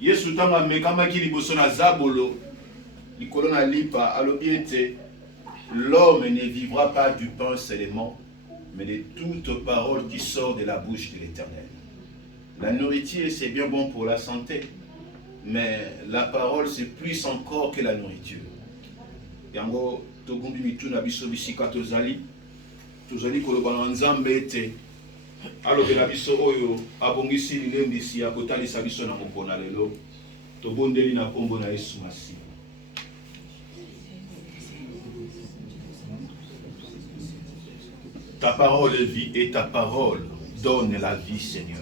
Yesu tanga mekamaki liboso na zabolo likolo na lipa alobi ete l'homme ne vivra pas du pain seulement, mais de toute parole qui sort de la bouche de l'Éternel. La nourriture, c'est bien bon pour la santé, mais la parole, c'est plus encore que la nourriture. Yango, togumbi mituna biso bisika tozali koloba na Nzambe ete alobela biso oyo abongisi lilembisi ya kotalisa biso na mokona lelo, tobondeli na kombo na Yesu Masihi. Ta parole est vie et ta parole donne la vie, Seigneur.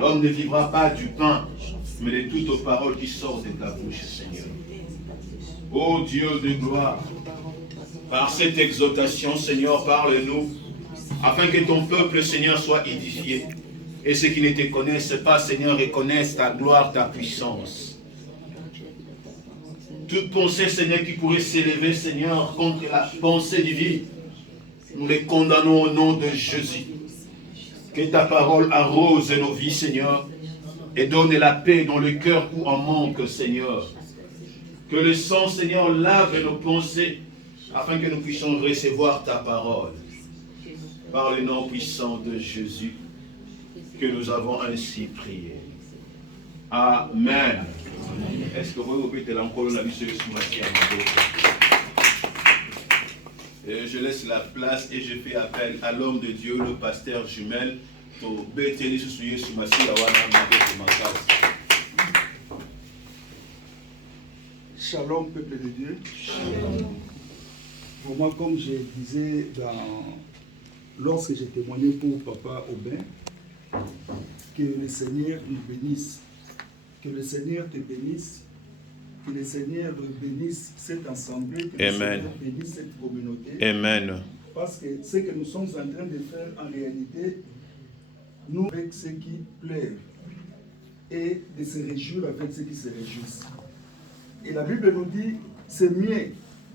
L'homme ne vivra pas du pain, mais de toutes paroles qui sortent de ta bouche, Seigneur. Ô Dieu de gloire, par cette exhortation, Seigneur, parle-nous, afin que ton peuple, Seigneur, soit édifié. Et ceux qui ne te connaissent pas, Seigneur, reconnaissent ta gloire, ta puissance. Toute pensée, Seigneur, qui pourrait s'élever, Seigneur, contre la pensée divine, nous les condamnons au nom de Jésus. Que ta parole arrose nos vies, Seigneur, et donne la paix dans le cœur où en manque, Seigneur. Que le sang, Seigneur, lave nos pensées, afin que nous puissions recevoir ta parole. Par le nom puissant de Jésus, que nous avons ainsi prié. Amen. Est-ce que vous pouvez encore la vie sur je laisse la place et je fais appel à l'homme de Dieu, le pasteur jumelle, pour bételi sous Yesu Masihi awana maboko makasi. Shalom, peuple de Dieu. Shalom. Pour moi, comme je disais lorsque j'ai témoigné pour Papa Aubin, que le Seigneur nous bénisse, que le Seigneur te bénisse, que le Seigneur bénisse cette assemblée, que le Seigneur bénisse cette communauté. Amen. Parce que ce que nous sommes en train de faire en réalité, nous avec ceux qui pleurent et de se réjouir avec ceux qui se réjouissent. Et la Bible nous dit, c'est mieux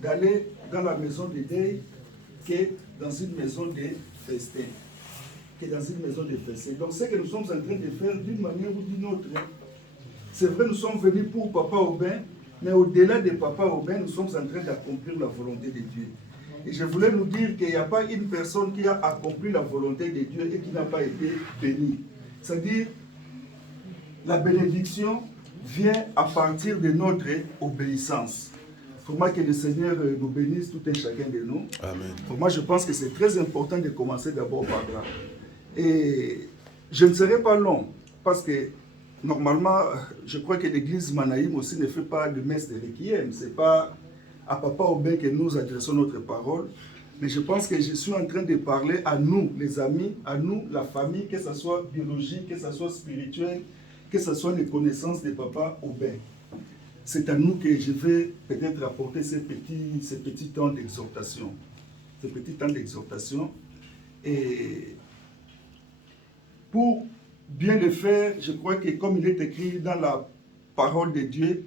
d'aller dans la maison de deuil que dans une maison de festin. Donc ce que nous sommes en train de faire d'une manière ou d'une autre, c'est vrai, nous sommes venus pour Papa Aubin, mais au-delà de Papa Aubin, nous sommes en train d'accomplir la volonté de Dieu. Et je voulais nous dire qu'il n'y a pas une personne qui a accompli la volonté de Dieu et qui n'a pas été bénie. C'est-à-dire, la bénédiction vient à partir de notre obéissance. Pour moi, que le Seigneur nous bénisse tout un chacun de nous. Amen. Pour moi, je pense que c'est très important de commencer d'abord par là. Et je ne serai pas long, parce que normalement, je crois que l'église Manaïm aussi ne fait pas de messe de requiem. Ce n'est pas à Papa Aubin que nous adressons notre parole, mais je pense que je suis en train de parler à nous, les amis, à nous, la famille, que ce soit biologique, que ce soit spirituel, que ce soit les connaissances de Papa Aubin. C'est à nous que je vais peut-être apporter ces petits temps d'exhortation. Ces petits temps d'exhortation. Et pour bien le faire, je crois que comme il est écrit dans la parole de Dieu,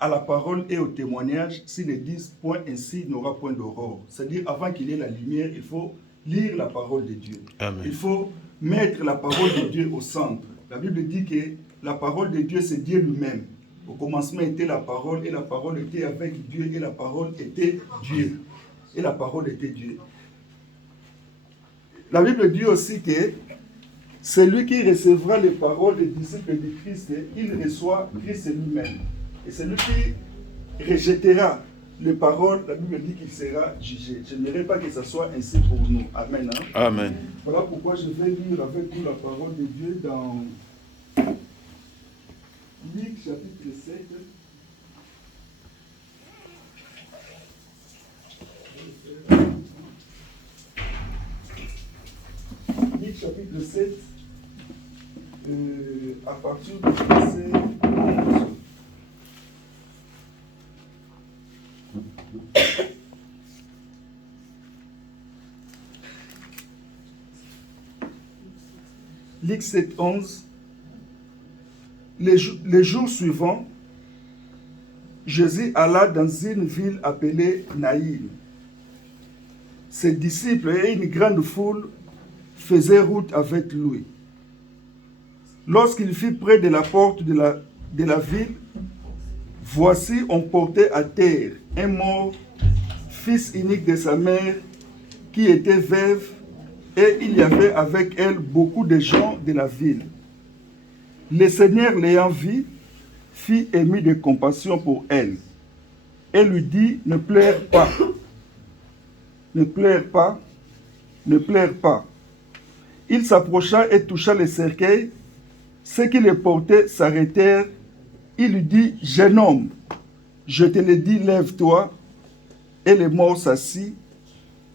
à la parole et au témoignage, s'ils ne disent point ainsi, il n'aura point d'aurore. C'est-à-dire, avant qu'il y ait la lumière, il faut lire la parole de Dieu. Amen. Il faut mettre la parole de Dieu au centre. La Bible dit que la parole de Dieu, c'est Dieu lui-même. Au commencement était la parole, et la parole était avec Dieu, et la parole était Dieu. Et la parole était Dieu. La Bible dit aussi que celui qui recevra les paroles des disciples de Christ, il reçoit Christ lui-même. Et celui qui rejettera les paroles, la Bible dit qu'il sera jugé. Je n'aimerais pas que ce soit ainsi pour nous. Amen. Hein? Amen. Voilà pourquoi je vais lire avec vous la parole de Dieu dans Luc chapitre 7. Luc chapitre 7, à partir du verset 11. Luc 7, 11. Les jours suivants, Jésus alla dans une ville appelée Naïm. Ses disciples et une grande foule faisaient route avec lui. Lorsqu'il fut près de la porte de la ville, voici, on portait à terre un mort, fils unique de sa mère, qui était veuve, et il y avait avec elle beaucoup de gens de la ville. Le Seigneur l'ayant vue, fit ému de compassion pour elle, et lui dit, ne pleure pas, ne pleure pas, ne pleure pas. Il s'approcha et toucha le cercueil. Ceux qui le portaient s'arrêtèrent. Il lui dit, jeune homme, je te le dis, lève-toi. Et le mort s'assit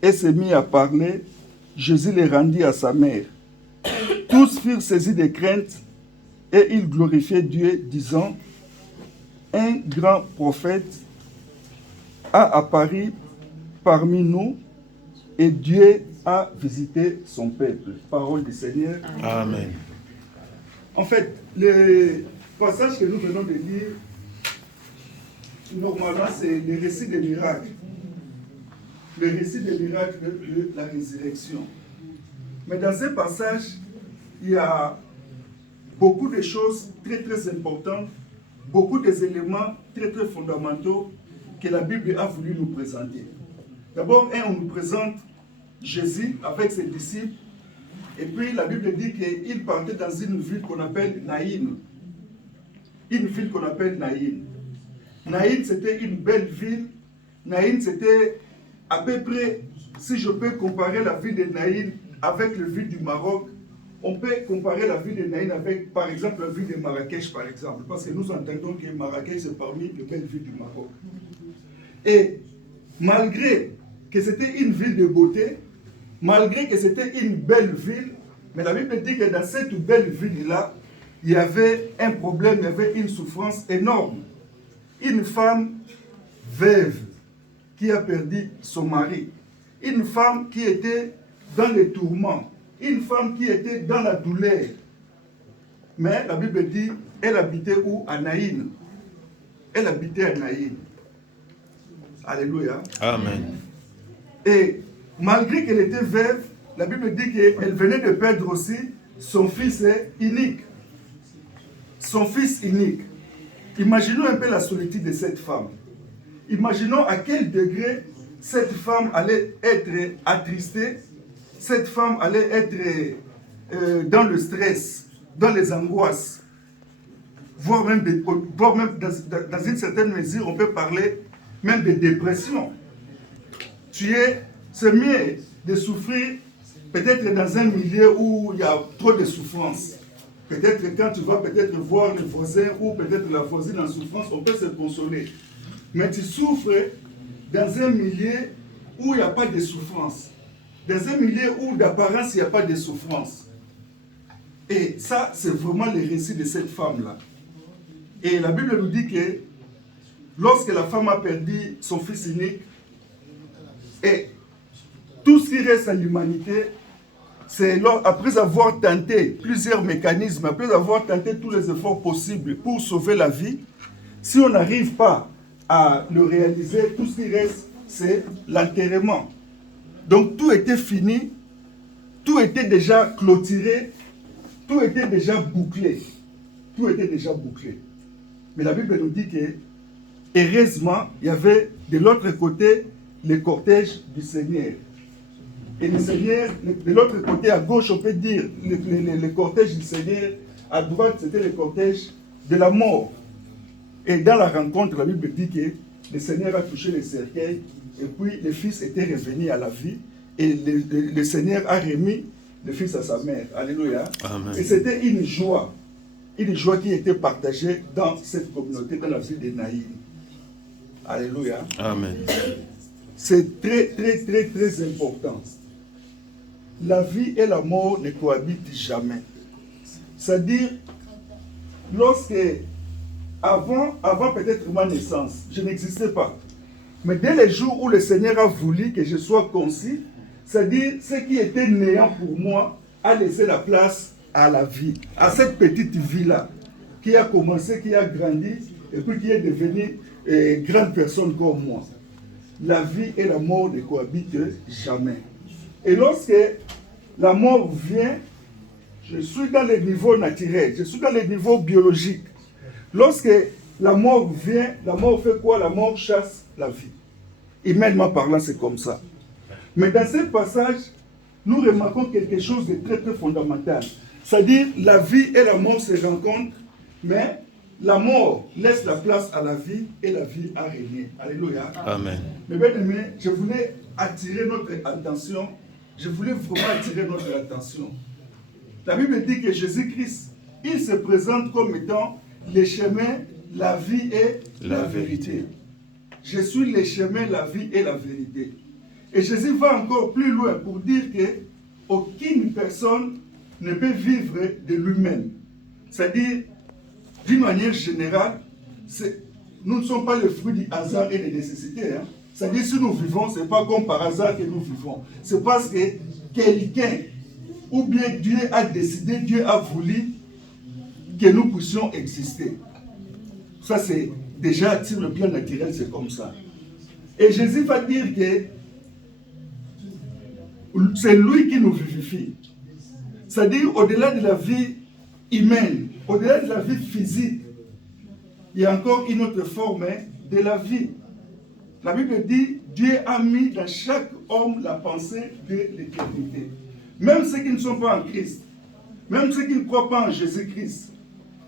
et se mit à parler. Jésus le rendit à sa mère. Tous furent saisis de crainte et ils glorifiaient Dieu, disant, un grand prophète a apparu parmi nous et Dieu a visité son peuple. Parole du Seigneur. Amen. En fait, le passage que nous venons de lire, normalement, c'est le récit des miracles. Le récit des miracles de la résurrection. Mais dans ce passage, il y a beaucoup de choses très très importantes, beaucoup d'éléments très très fondamentaux que la Bible a voulu nous présenter. D'abord, on nous présente Jésus avec ses disciples, et puis la Bible dit qu'il partait dans une ville qu'on appelle Naïn. Une ville qu'on appelle Naïn. Naïn, c'était une belle ville. Naïn, c'était à peu près, si je peux comparer la ville de Naïn avec la ville du Maroc, on peut comparer la ville de Naïn avec, par exemple, la ville de Marrakech, par exemple, parce que nous entendons que Marrakech est parmi les belles villes du Maroc. Et malgré que c'était une ville de beauté, malgré que c'était une belle ville, mais la Bible dit que dans cette belle ville-là, il y avait un problème, il y avait une souffrance énorme. Une femme veuve qui a perdu son mari. Une femme qui était dans les tourments. Une femme qui était dans la douleur. Mais la Bible dit, elle habitait où? À Naïn. Elle habitait à Naïn. Alléluia. Amen. Et malgré qu'elle était veuve, la Bible dit qu'elle venait de perdre aussi son fils unique. Son fils unique. Imaginons un peu la solitude de cette femme. Imaginons à quel degré cette femme allait être attristée, cette femme allait être dans le stress, dans les angoisses, voire même dans une certaine mesure, on peut parler même de dépression. C'est mieux de souffrir peut-être dans un milieu où il y a trop de souffrance. Peut-être quand tu vas peut-être voir le voisin ou peut-être la voisine en souffrance, on peut se consoler. Mais tu souffres dans un milieu où il n'y a pas de souffrance. Dans un milieu où d'apparence il n'y a pas de souffrance. Et ça, c'est vraiment le récit de cette femme-là. Et la Bible nous dit que lorsque la femme a perdu son fils unique, et tout ce qui reste à l'humanité, c'est après avoir tenté plusieurs mécanismes, après avoir tenté tous les efforts possibles pour sauver la vie, si on n'arrive pas à le réaliser, tout ce qui reste, c'est l'enterrement. Donc tout était fini, tout était déjà clôturé, tout était déjà bouclé. Tout était déjà bouclé. Mais la Bible nous dit que, heureusement, il y avait de l'autre côté le cortège du Seigneur. Et le Seigneur, de l'autre côté, à gauche, on peut dire, le cortège du Seigneur, à droite, c'était le cortège de la mort. Et dans la rencontre, la Bible dit que le Seigneur a touché le cercueil, et puis le fils était revenu à la vie, et le Seigneur a remis le fils à sa mère. Alléluia. Amen. Et c'était une joie qui était partagée dans cette communauté, dans la ville de Naïm. Alléluia. Amen. C'est très, très, très, très important. La vie et la mort ne cohabitent jamais. C'est-à-dire, lorsque, avant peut-être ma naissance, je n'existais pas. Mais dès le jour où le Seigneur a voulu que je sois concis, c'est-à-dire, ce qui était néant pour moi a laissé la place à la vie, à cette petite vie-là, qui a commencé, qui a grandi, et puis qui est devenue grande personne comme moi. La vie et la mort ne cohabitent jamais. Et lorsque la mort vient, Je suis dans les niveaux naturels, je suis dans les niveaux biologiques. Lorsque la mort vient, la mort fait quoi? La mort chasse la vie. Humainement parlant, c'est comme ça. Mais dans ce passage, nous remarquons quelque chose de très très fondamental. C'est-à-dire, la vie et la mort se rencontrent, mais la mort laisse la place à la vie et la vie a régné. Alléluia. Amen. Mais bien aimé, je voulais attirer notre attention. Je voulais vraiment attirer notre attention. La Bible dit que Jésus-Christ, il se présente comme étant le chemin, la vie et la vérité. Je suis le chemin, la vie et la vérité. Et Jésus va encore plus loin pour dire qu'aucune personne ne peut vivre de lui-même. C'est-à-dire, d'une manière générale, nous ne sommes pas le fruit du hasard et des nécessités. Hein. C'est-à-dire, si nous vivons, ce n'est pas comme par hasard que nous vivons. C'est parce que quelqu'un, ou bien Dieu a décidé, Dieu a voulu que nous puissions exister. Ça, c'est déjà sur le plan naturel, c'est comme ça. Et Jésus va dire que c'est lui qui nous vivifie. C'est-à-dire, au-delà de la vie humaine, au-delà de la vie physique, il y a encore une autre forme de la vie. La Bible dit, Dieu a mis dans chaque homme la pensée de l'éternité. Même ceux qui ne sont pas en Christ, même ceux qui ne croient pas en Jésus-Christ,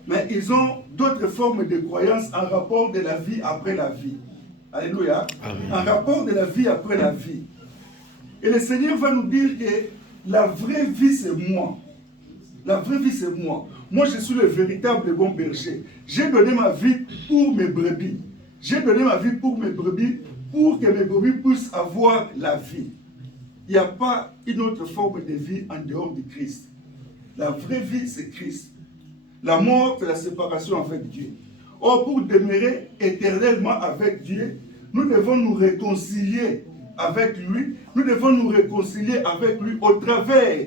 mais ils ont d'autres formes de croyances en rapport de la vie après la vie. Alléluia. Amen. En rapport de la vie après la vie. Et le Seigneur va nous dire que la vraie vie, c'est moi. La vraie vie, c'est moi. Moi, je suis le véritable bon berger. J'ai donné ma vie pour mes brebis. J'ai donné ma vie pour mes brebis, pour que mes brebis puissent avoir la vie. Il n'y a pas une autre forme de vie en dehors du Christ. La vraie vie, c'est Christ. La mort, c'est la séparation avec Dieu. Or, pour demeurer éternellement avec Dieu, nous devons nous réconcilier avec lui. Nous devons nous réconcilier avec lui au travers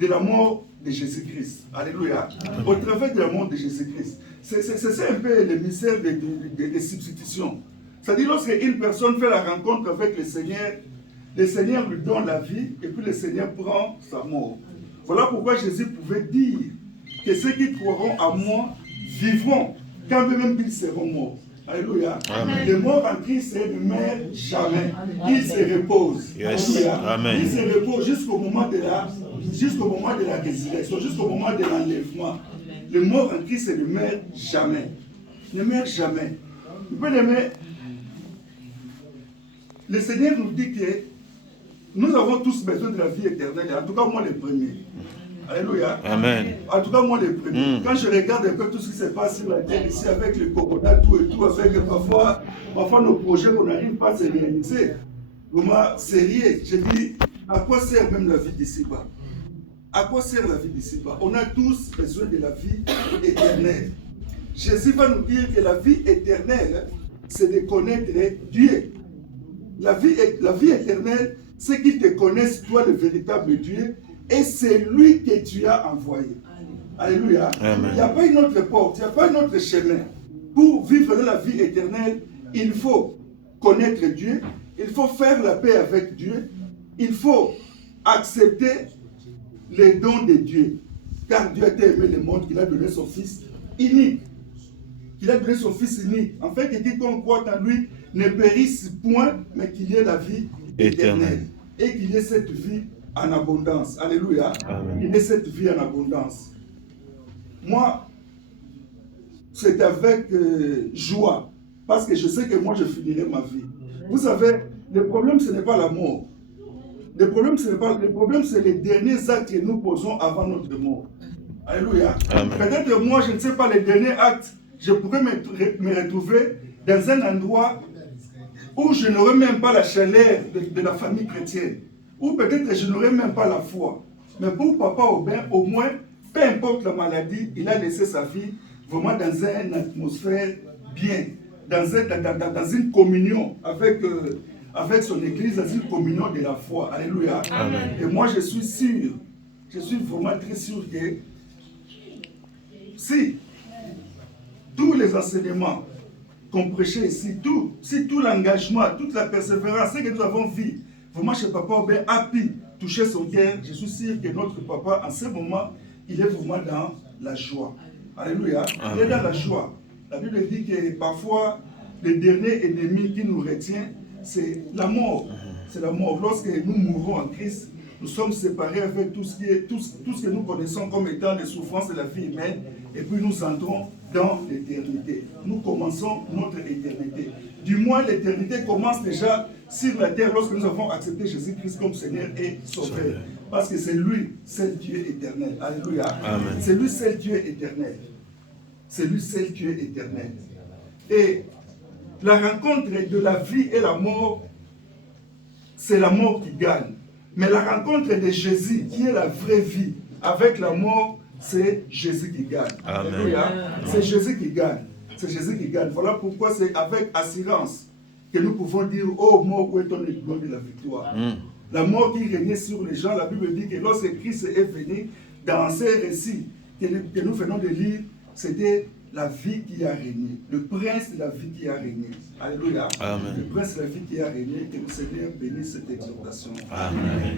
de la mort de Jésus-Christ. Alléluia. Au travers de la mort de Jésus-Christ. C'est un peu le mystère des substitutions. C'est-à-dire, lorsqu'une personne fait la rencontre avec le Seigneur lui donne la vie et puis le Seigneur prend sa mort. Voilà pourquoi Jésus pouvait dire que ceux qui croiront à moi vivront, quand même qu'ils seront morts. Alléluia. Amen. Les morts en Christ ne meurent jamais. Ils se reposent. Yes. Amen. Ils se reposent jusqu'au moment de la résurrection, jusqu'au moment de l'enlèvement. Les morts en Christ ne meurent jamais. Ne meurent jamais. Bien aimé, le Seigneur nous dit que nous avons tous besoin de la vie éternelle, en tout cas moi les premiers. Alléluia. Amen. En tout cas, moi, les premiers. Quand je regarde un peu tout ce qui se passe sur la terre ici, avec le corona, tout et tout, avec parfois nos projets qu'on n'arrive pas à se réaliser, vraiment sérieux, je dis, à quoi sert même la vie d'ici-bas? À quoi sert la vie d'ici-bas? On a tous besoin de la vie éternelle. Jésus va nous dire que la vie éternelle, c'est de connaître Dieu. La vie éternelle, c'est qu'ils te connaissent, toi, le véritable Dieu, et c'est lui que tu as envoyé. Alléluia. Amen. Il n'y a pas une autre porte, il n'y a pas un autre chemin. Pour vivre dans la vie éternelle, il faut connaître Dieu, il faut faire la paix avec Dieu, il faut accepter les dons de Dieu. Car Dieu a aimé le monde qu'il a donné son Fils unique. Il a donné son Fils unique. En fait, que quiconque croit en lui ne périsse point, mais qu'il y ait la vie éternelle. Et qu'il y ait cette vie en abondance. Alléluia. Amen. Il y ait cette vie en abondance. Moi, c'est avec joie. Parce que je sais que moi, je finirai ma vie. Vous savez, le problème, ce n'est pas la mort. Le problème, c'est les derniers actes que nous posons avant notre mort. Alléluia. Peut-être moi, je ne sais pas les derniers actes. Je pourrais me retrouver dans un endroit où je n'aurais même pas la chaleur de la famille chrétienne. Ou peut-être je n'aurais même pas la foi. Mais pour Papa Aubin, au moins, peu importe la maladie, il a laissé sa vie vraiment dans une atmosphère bien, dans une communion avec son église, dans une communion de la foi. Alléluia. Amen. Et moi, je suis sûr, je suis vraiment très sûr que si tous les enseignements qu'on prêchait ici, si tout l'engagement, toute la persévérance, ce que nous avons vu, vraiment chez Papa Aubin a pu toucher son cœur, je suis sûr que notre papa, en ce moment, il est vraiment dans la joie. Alléluia. Il est dans la joie. La Bible dit que parfois, le dernier ennemi qui nous retient, c'est la mort. C'est la mort. Lorsque nous mourons en Christ, nous sommes séparés avec tout ce que nous connaissons comme étant les souffrances de la vie humaine, et puis nous entrons dans l'éternité. Nous commençons notre éternité. Du moins, l'éternité commence déjà sur la terre lorsque nous avons accepté Jésus-Christ comme Seigneur et Sauveur. Parce que c'est lui, seul Dieu éternel. Alléluia. C'est lui, seul Dieu éternel. C'est lui, seul Dieu éternel. Et la rencontre de la vie et la mort, c'est la mort qui gagne. Mais la rencontre de Jésus, qui est la vraie vie, avec la mort, c'est Jésus qui gagne. Alléluia. C'est Jésus qui gagne. C'est Jésus qui gagne. Voilà pourquoi c'est avec assurance que nous pouvons dire, oh mort, où est ton gloire de la victoire? La mort qui régnait sur les gens, la Bible dit que lorsque Christ est venu, dans ces récits que nous venons de lire, c'était la vie qui a régné, le prince de la vie qui a régné. Alléluia. Amen. Le prince de la vie qui a régné, que le Seigneur bénisse cette exhortation. Amen.